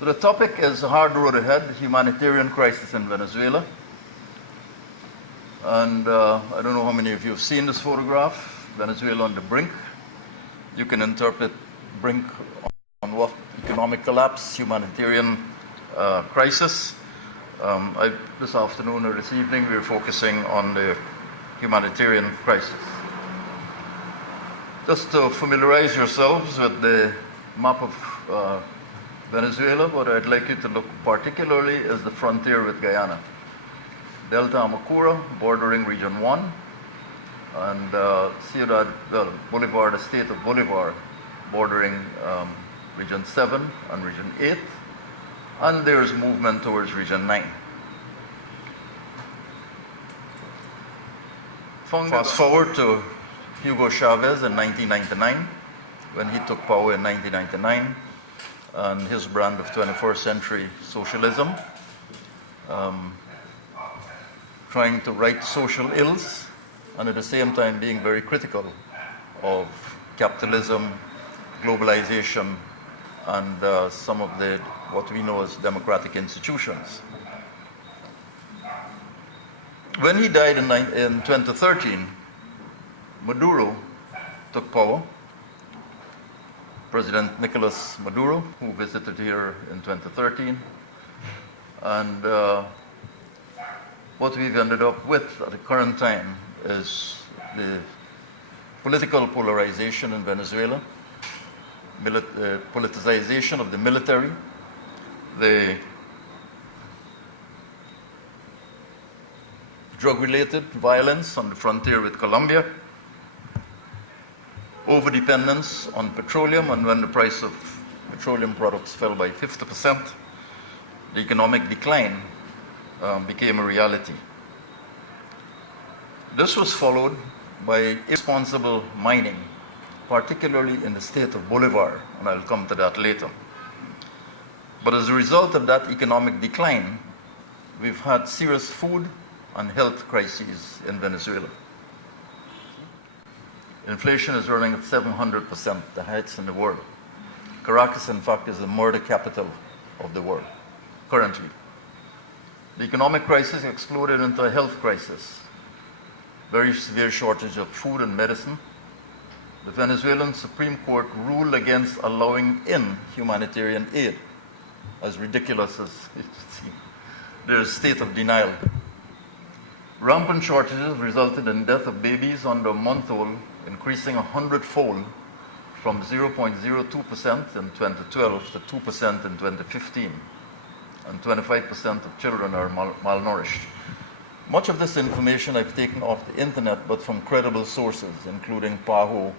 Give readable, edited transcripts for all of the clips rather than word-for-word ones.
The topic is a hard road ahead, humanitarian crisis in Venezuela. And I don't know how many of you have seen this photograph, Venezuela on the brink. You can interpret brink on what economic collapse, humanitarian crisis. This afternoon or this evening, we're focusing on the humanitarian crisis. Just to familiarize yourselves with the map of Venezuela, what I'd like you to look particularly is the frontier with Guyana. Delta Amacura, bordering Region 1, and Bolivar, the state of Bolivar, bordering Region 7 and Region 8, and there's movement towards Region 9. Fast forward to Hugo Chavez in 1999, when he took power in 1999, and his brand of 21st century socialism, trying to right social ills, and at the same time being very critical of capitalism, globalization, and some of what we know as democratic institutions. When he died in 2013, Maduro took power. President Nicolas Maduro, who visited here in 2013. And what we've ended up with at the current time is the political polarization in Venezuela, politicization of the military, the drug-related violence on the frontier with Colombia, over-dependence on petroleum, and when the price of petroleum products fell by 50%, the economic decline became a reality. This was followed by irresponsible mining, particularly in the state of Bolivar, and I'll come to that later. But as a result of that economic decline, we've had serious food and health crises in Venezuela. Inflation is running at 700%, the highest in the world. Caracas, in fact, is the murder capital of the world, currently. The economic crisis exploded into a health crisis. Very severe shortage of food and medicine. The Venezuelan Supreme Court ruled against allowing in humanitarian aid, as ridiculous as it seems. There's a state of denial. Rampant shortages resulted in death of babies under a month-old, increasing 100-fold from 0.02% in 2012 to 2% in 2015. And 25% of children are malnourished. Much of this information I've taken off the internet, but from credible sources, including PAHO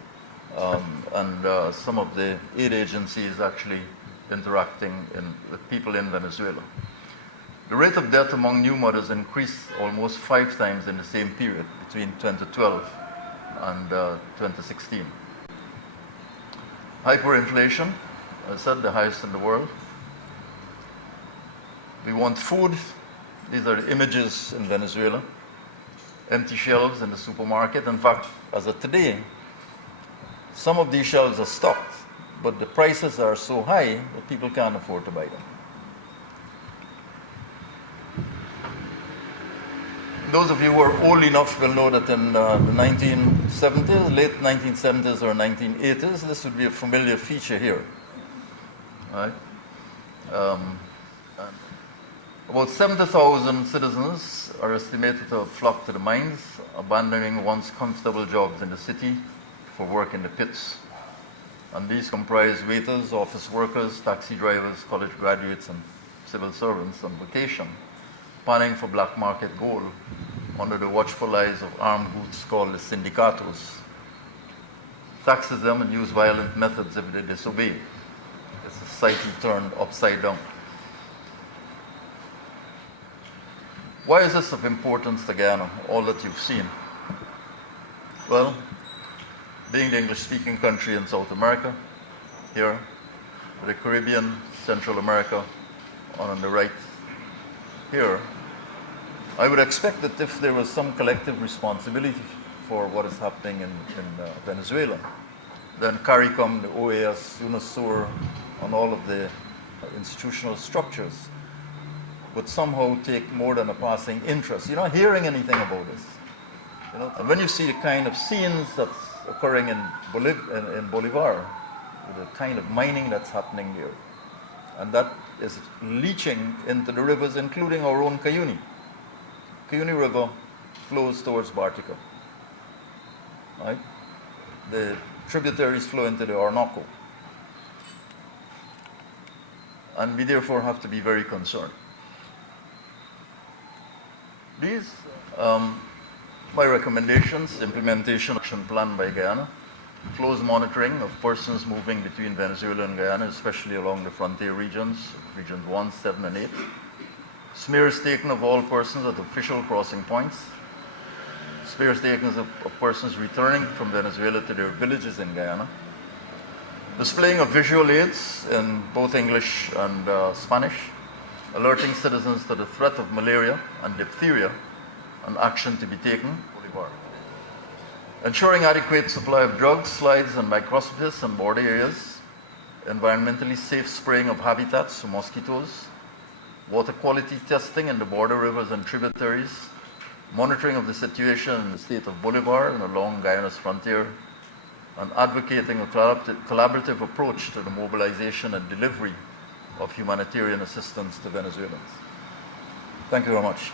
and some of the aid agencies actually interacting with people in Venezuela. The rate of death among new mothers increased almost 5 times in the same period, between 2012 and 2016. Hyperinflation, as I said, the highest in the world. We want food. These are the images in Venezuela. Empty shelves in the supermarket. In fact, as of today, some of these shelves are stocked, but the prices are so high that people can't afford to buy them. Those of you who are old enough will know that in the 1970s, late 1970s or 1980s, this would be a familiar feature here. Right? About 70,000 citizens are estimated to have flocked to the mines, abandoning once comfortable jobs in the city for work in the pits. And these comprise waiters, office workers, taxi drivers, college graduates, and civil servants on vacation, panning for black market gold under the watchful eyes of armed groups called the sindicatos. Taxes them and use violent methods if they disobey. It's a society turned upside down. Why is this of importance to Guyana, all that you've seen? Well, being the English-speaking country in South America, here, the Caribbean, Central America, on the right here, I would expect that if there was some collective responsibility for what is happening in Venezuela, then CARICOM, the OAS, UNASUR, and all of the institutional structures would somehow take more than a passing interest. You're not hearing anything about this. And when you see the kind of scenes that's occurring in Bolivar, the kind of mining that's happening there, and that is leaching into the rivers, including our own Cuyuni. Cuyuni River flows towards Bartica. Right? The tributaries flow into the Orinoco. And we therefore have to be very concerned. These, my recommendations: implementation action plan by Guyana, close monitoring of persons moving between Venezuela and Guyana, especially along the frontier regions 1, 7, and 8. Smears taken of all persons at official crossing points. Smears taken of persons returning from Venezuela to their villages in Guyana. Displaying of visual aids in both English and Spanish, alerting citizens to the threat of malaria and diphtheria and action to be taken. Ensuring adequate supply of drugs, slides, and microscopists in border areas. Environmentally safe spraying of habitats for mosquitoes. Water quality testing in the border rivers and tributaries. Monitoring of the situation in the state of Bolivar and along Guyana's frontier. And advocating a collaborative approach to the mobilization and delivery of humanitarian assistance to Venezuelans. Thank you very much.